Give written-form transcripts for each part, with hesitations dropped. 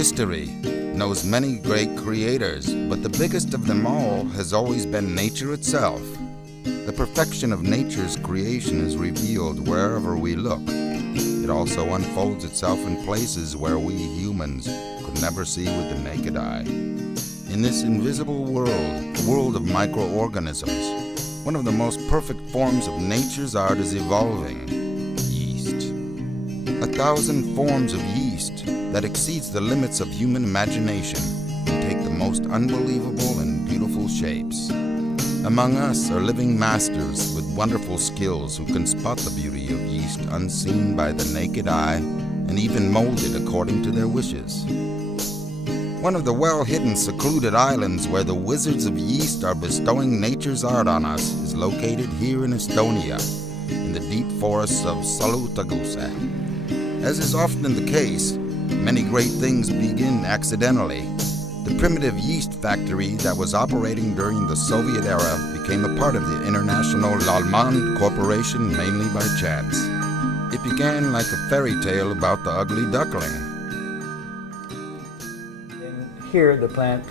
history knows many great creators, but the biggest of them all has always been nature itself. The perfection of nature's creation is revealed wherever we look. It also unfolds itself in places where we humans could never see with the naked eye. In this invisible world, the world of microorganisms, one of the most perfect forms of nature's art is evolving: yeast. 1,000 forms of yeast that exceeds the limits of human imagination and take the most unbelievable and beautiful shapes. Among us are living masters with wonderful skills who can spot the beauty of yeast unseen by the naked eye and even mold it according to their wishes. One of the well-hidden, secluded islands where the wizards of yeast are bestowing nature's art on us is located here in Estonia, in the deep forests of Salutaguse. As is often the case, many great things begin accidentally. The primitive yeast factory that was operating during the Soviet era became a part of the international Lallemand corporation mainly by chance. It began like a fairy tale about the ugly duckling. Here the plant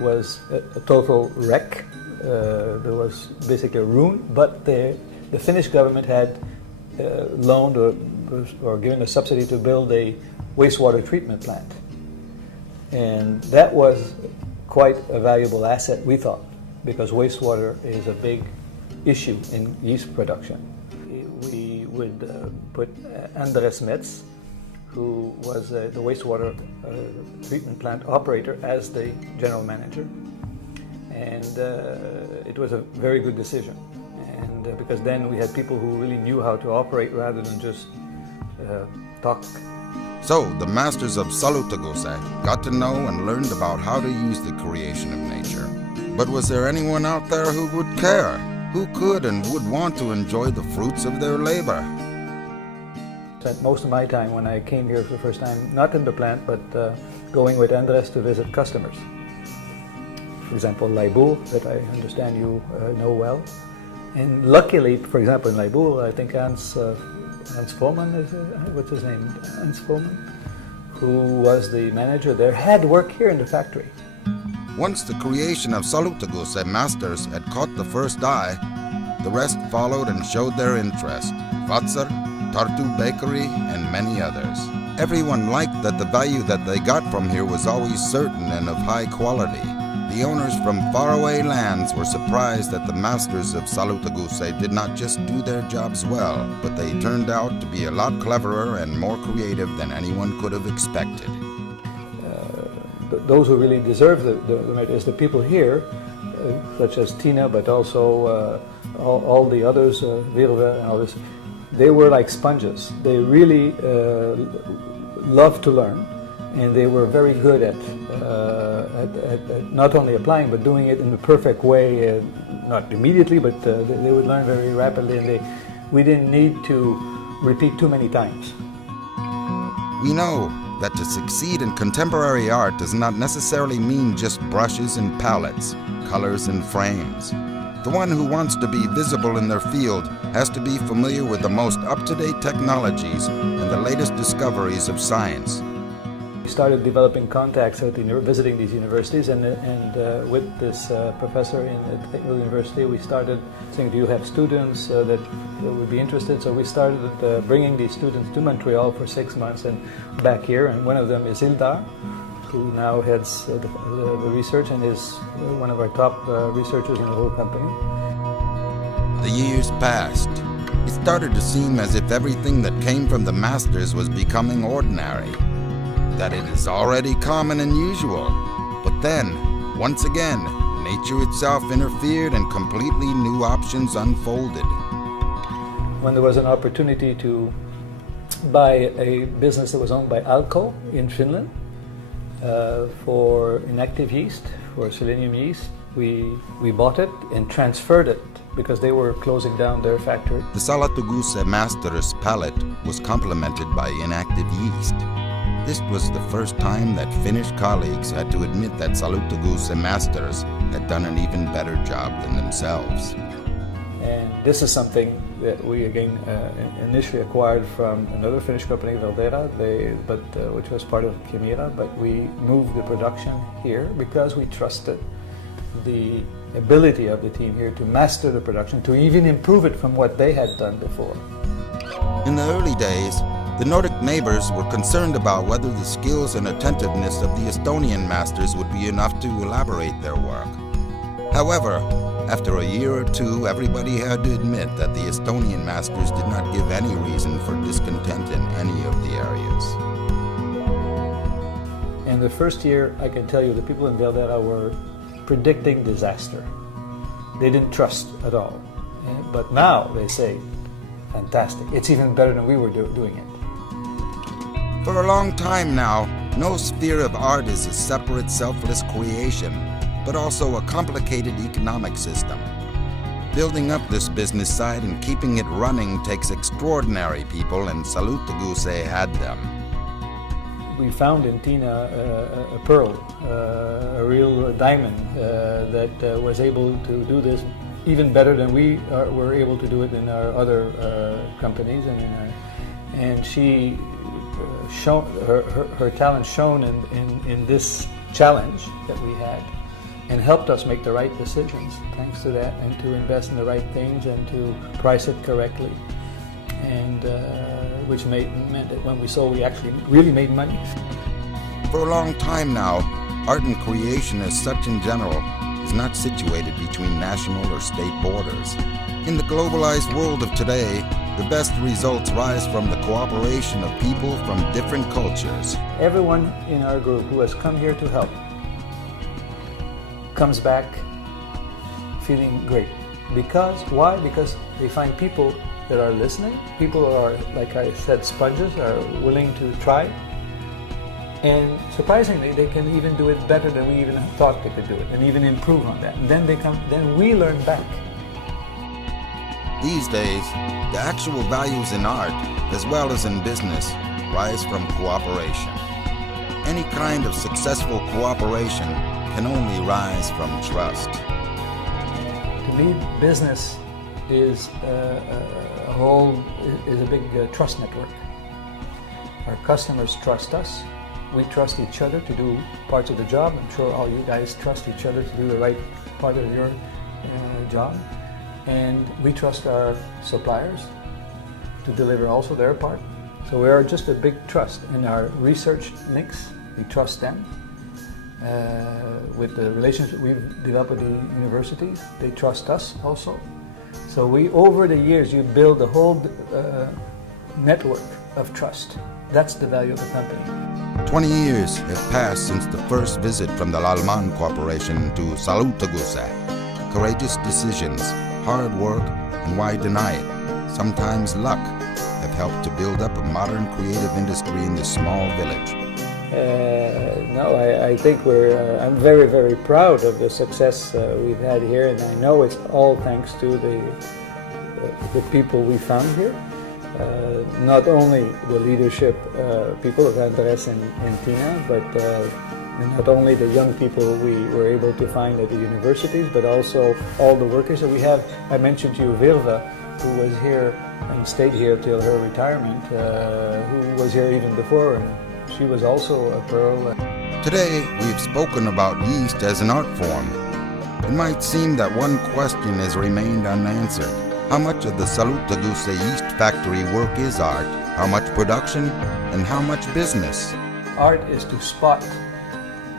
was a total wreck. There was basically a ruin, but the Finnish government had loaned or given a subsidy to build a wastewater treatment plant. And that was quite a valuable asset, we thought, because wastewater is a big issue in yeast production. We would put Andres Metz, who was the wastewater treatment plant operator, as the general manager. And it was a very good decision. And because then we had people who really knew how to operate rather than just talk. So the masters of Salutaguse got to know and learned about how to use the creation of nature. But was there anyone out there who would care? Who could and would want to enjoy the fruits of their labor? Spent most of my time when I came here for the first time, not in the plant, but going with Andres to visit customers. For example, Lallemand, that I understand you know well. And luckily, for example, in Lallemand, I think Hans Foreman, what's his name? Hans Foreman, who was the manager there, had worked here in the factory. Once the creation of Salutaguse masters had caught the first eye, the rest followed and showed their interest. Fazer, Tartu Bakery, and many others. Everyone liked that the value that they got from here was always certain and of high quality. The owners from faraway lands were surprised that the masters of Salutaguse did not just do their jobs well, but they turned out to be a lot cleverer and more creative than anyone could have expected. Those who really deserve the merit is the people here, such as Tina, but also all the others, Virve and others. They were like sponges. They really loved to learn, and they were very good at not only applying but doing it in the perfect way. Not immediately, but they would learn very rapidly, and we didn't need to repeat too many times. We know that to succeed in contemporary art does not necessarily mean just brushes and palettes, colors and frames. The one who wants to be visible in their field has to be familiar with the most up-to-date technologies and the latest discoveries of science. We started developing contacts at visiting these universities, and with this professor in the Technical University, we started saying, do you have students that would be interested? So we started bringing these students to Montreal for 6 months and back here, and one of them is Ildar, who now heads the research and is one of our top researchers in the whole company. The years passed. It started to seem as if everything that came from the masters was becoming ordinary, that it is already common and usual. But then, once again, nature itself interfered and completely new options unfolded. When there was an opportunity to buy a business that was owned by Alko in Finland, for inactive yeast, for selenium yeast, we bought it and transferred it because they were closing down their factory. The Salutaguse Masters palette was complemented by inactive yeast. This was the first time that Finnish colleagues had to admit that Salutaguse Masters had done an even better job than themselves. And this is something that we again initially acquired from another Finnish company, Valdera, which was part of Kemira, but we moved the production here because we trusted the ability of the team here to master the production, to even improve it from what they had done before. In the early days, the Nordic neighbors were concerned about whether the skills and attentiveness of the Estonian masters would be enough to elaborate their work. However, after a year or two, everybody had to admit that the Estonian masters did not give any reason for discontent in any of the areas. In the first year, I can tell you the people in Valdera were predicting disaster. They didn't trust at all. But now they say, fantastic. It's even better than we were doing it. For a long time now, no sphere of art is a separate, selfless creation, but also a complicated economic system. Building up this business side and keeping it running takes extraordinary people, and Salutaguse had them. We found in Tina a pearl, a real diamond that was able to do this even better than we were able to do it in our other companies, and she her talent shone in this challenge that we had, and helped us make the right decisions thanks to that, and to invest in the right things and to price it correctly, and which meant that when we sold, we actually really made money. For a long time now, art and creation as such in general is not situated between national or state borders. In the globalized world of today, the best results rise from the cooperation of people from different cultures. Everyone in our group who has come here to help comes back feeling great. Because, why? Because they find people that are listening, people who are, like I said, sponges, are willing to try. And surprisingly, they can even do it better than we even thought they could do it, and even improve on that. And then we learn back. These days, the actual values in art, as well as in business, rise from cooperation. Any kind of successful cooperation can only rise from trust. To me, business is a big trust network. Our customers trust us. We trust each other to do parts of the job. I'm sure all you guys trust each other to do the right part of your job. And we trust our suppliers to deliver also their part. So we are just a big trust. In our research links, we trust them. With the relationship we've developed with the universities, they trust us also. So over the years, you build a whole network of trust. That's the value of the company. 20 years have passed since the first visit from the Lallemand Corporation to Salutaguse. Courageous decisions, hard work, and why deny it? Sometimes luck have helped to build up a modern creative industry in this small village. No, I think I'm very, very proud of the success we've had here, and I know it's all thanks to the people we found here. Not only the leadership people of Andres and Tina, but not only the young people we were able to find at the universities, but also all the workers that we have. I mentioned to you Virva, who was here and stayed here till her retirement, who was here even before, and she was also a pearl. Today, we've spoken about yeast as an art form. It might seem that one question has remained unanswered. How much of the Salutaguse yeast factory work is art? How much production? And how much business? Art is to spot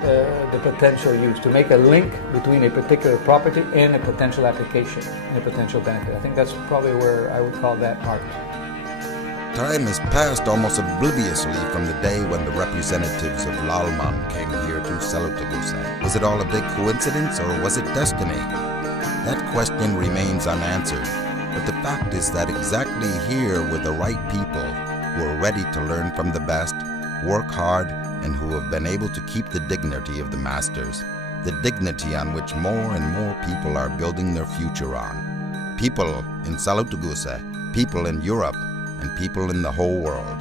the potential use, to make a link between a particular property and a potential application and a potential benefit. I think that's probably where I would call that art. Time has passed almost obliviously from the day when the representatives of Lallemand came here to Salutaguse. Was it all a big coincidence, or was it destiny? That question remains unanswered, but the fact is that exactly here were the right people who are ready to learn from the best, work hard, and who have been able to keep the dignity of the masters, the dignity on which more and more people are building their future on. People in Salutaguse, people in Europe, and people in the whole world.